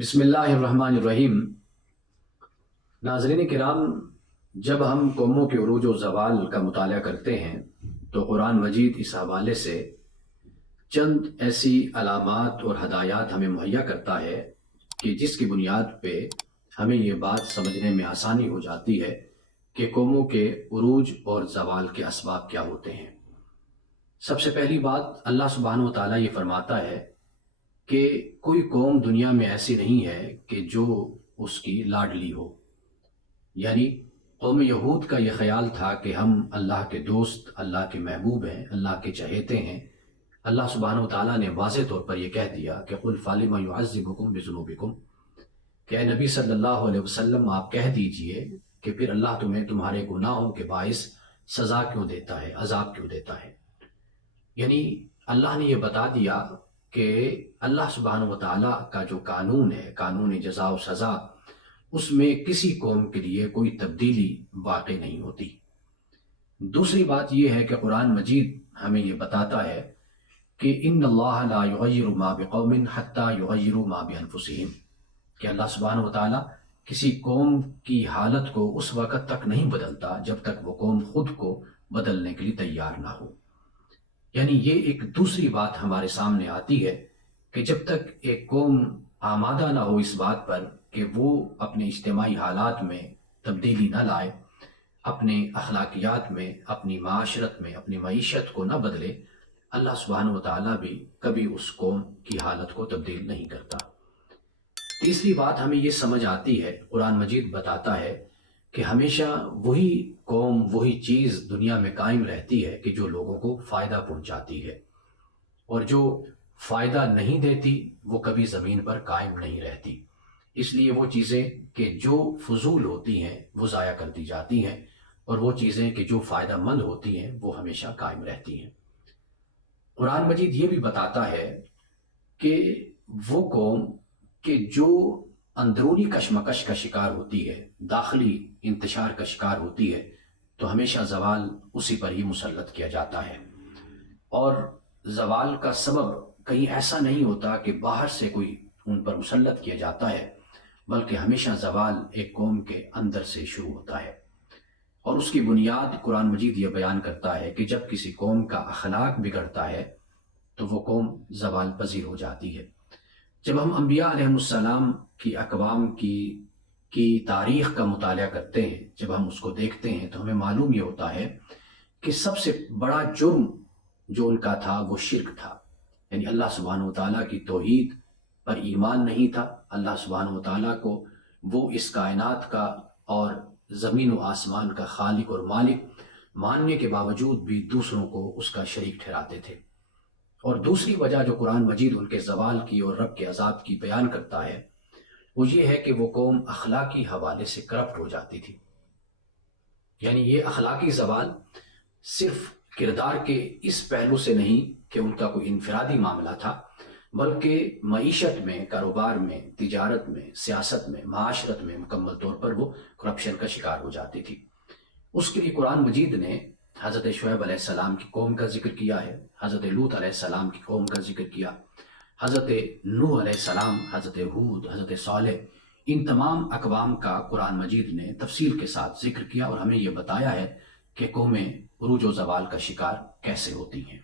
بسم اللہ الرحمن الرحیم۔ ناظرین کرام، جب ہم قوموں کے عروج و زوال کا مطالعہ کرتے ہیں تو قرآن مجید اس حوالے سے چند ایسی علامات اور ہدایات ہمیں مہیا کرتا ہے کہ جس کی بنیاد پہ ہمیں یہ بات سمجھنے میں آسانی ہو جاتی ہے کہ قوموں کے عروج اور زوال کے اسباب کیا ہوتے ہیں۔ سب سے پہلی بات، اللہ سبحانہ و تعالیٰ یہ فرماتا ہے کہ کوئی قوم دنیا میں ایسی نہیں ہے کہ جو اس کی لاڈلی ہو۔ یعنی قوم یہود کا یہ خیال تھا کہ ہم اللہ کے دوست، اللہ کے محبوب ہیں، اللہ کے چہیتے ہیں۔ اللہ سبحانہ و تعالیٰ نے واضح طور پر یہ کہہ دیا کہ قُلْ فَلِمَ يُعَذِّبُكُمْ بِذُنُوبِكُمْ، کہ اے نبی صلی اللہ علیہ وسلم آپ کہہ دیجئے کہ پھر اللہ تمہیں تمہارے گناہوں کے باعث سزا کیوں دیتا ہے، عذاب کیوں دیتا ہے۔ یعنی اللہ نے یہ بتا دیا کہ اللہ سبحانہ و تعالیٰ کا جو قانون ہے، قانون جزا و سزا، اس میں کسی قوم کے لیے کوئی تبدیلی واقع نہیں ہوتی۔ دوسری بات یہ ہے کہ قرآن مجید ہمیں یہ بتاتا ہے کہ ان اللہ لا یغیر ما بقوم حتی یغیروا ما بانفسہم، کہ اللہ سبحانہ و تعالیٰ کسی قوم کی حالت کو اس وقت تک نہیں بدلتا جب تک وہ قوم خود کو بدلنے کے لیے تیار نہ ہو۔ یعنی یہ ایک دوسری بات ہمارے سامنے آتی ہے کہ جب تک ایک قوم آمادہ نہ ہو اس بات پر کہ وہ اپنے اجتماعی حالات میں تبدیلی نہ لائے، اپنے اخلاقیات میں، اپنی معاشرت میں، اپنی معیشت کو نہ بدلے، اللہ سبحانہ و تعالیٰ بھی کبھی اس قوم کی حالت کو تبدیل نہیں کرتا۔ تیسری بات ہمیں یہ سمجھ آتی ہے، قرآن مجید بتاتا ہے کہ ہمیشہ وہی قوم، وہی چیز دنیا میں قائم رہتی ہے کہ جو لوگوں کو فائدہ پہنچاتی ہے، اور جو فائدہ نہیں دیتی وہ کبھی زمین پر قائم نہیں رہتی۔ اس لیے وہ چیزیں کہ جو فضول ہوتی ہیں وہ ضائع کر دی جاتی ہیں، اور وہ چیزیں کہ جو فائدہ مند ہوتی ہیں وہ ہمیشہ قائم رہتی ہیں۔ قرآن مجید یہ بھی بتاتا ہے کہ وہ قوم کہ جو اندرونی کشمکش کا شکار ہوتی ہے، داخلی انتشار کا شکار ہوتی ہے، تو ہمیشہ زوال اسی پر ہی مسلط کیا جاتا ہے۔ اور زوال کا سبب کہیں ایسا نہیں ہوتا کہ باہر سے کوئی ان پر مسلط کیا جاتا ہے، بلکہ ہمیشہ زوال ایک قوم کے اندر سے شروع ہوتا ہے۔ اور اس کی بنیاد قرآن مجید یہ بیان کرتا ہے کہ جب کسی قوم کا اخلاق بگڑتا ہے تو وہ قوم زوال پذیر ہو جاتی ہے۔ جب ہم انبیاء علیہ السلام کی اقوام کی تاریخ کا مطالعہ کرتے ہیں، جب ہم اس کو دیکھتے ہیں تو ہمیں معلوم یہ ہوتا ہے کہ سب سے بڑا جرم جو ان کا تھا وہ شرک تھا۔ یعنی اللہ سبحانہ و تعالیٰ کی توحید پر ایمان نہیں تھا۔ اللہ سبحانہ و تعالیٰ کو وہ اس کائنات کا اور زمین و آسمان کا خالق اور مالک ماننے کے باوجود بھی دوسروں کو اس کا شریک ٹھہراتے تھے۔ اور دوسری وجہ جو قرآن مجید ان کے زوال کی اور رب کے عذاب کی بیان کرتا ہے وہ یہ ہے کہ وہ قوم اخلاقی حوالے سے کرپٹ ہو جاتی تھی۔ یعنی یہ اخلاقی زوال صرف کردار کے اس پہلو سے نہیں کہ ان کا کوئی انفرادی معاملہ تھا، بلکہ معیشت میں، کاروبار میں، تجارت میں، سیاست میں، معاشرت میں مکمل طور پر وہ کرپشن کا شکار ہو جاتی تھی۔ اس کے لیے قرآن مجید نے حضرت شعیب علیہ السلام کی قوم کا ذکر کیا ہے، حضرت لوط علیہ السلام کی قوم کا ذکر کیا، حضرت نوح علیہ السلام، حضرت ہود، حضرت صالح، ان تمام اقوام کا قرآن مجید نے تفصیل کے ساتھ ذکر کیا اور ہمیں یہ بتایا ہے کہ قومیں عروج و زوال کا شکار کیسے ہوتی ہیں۔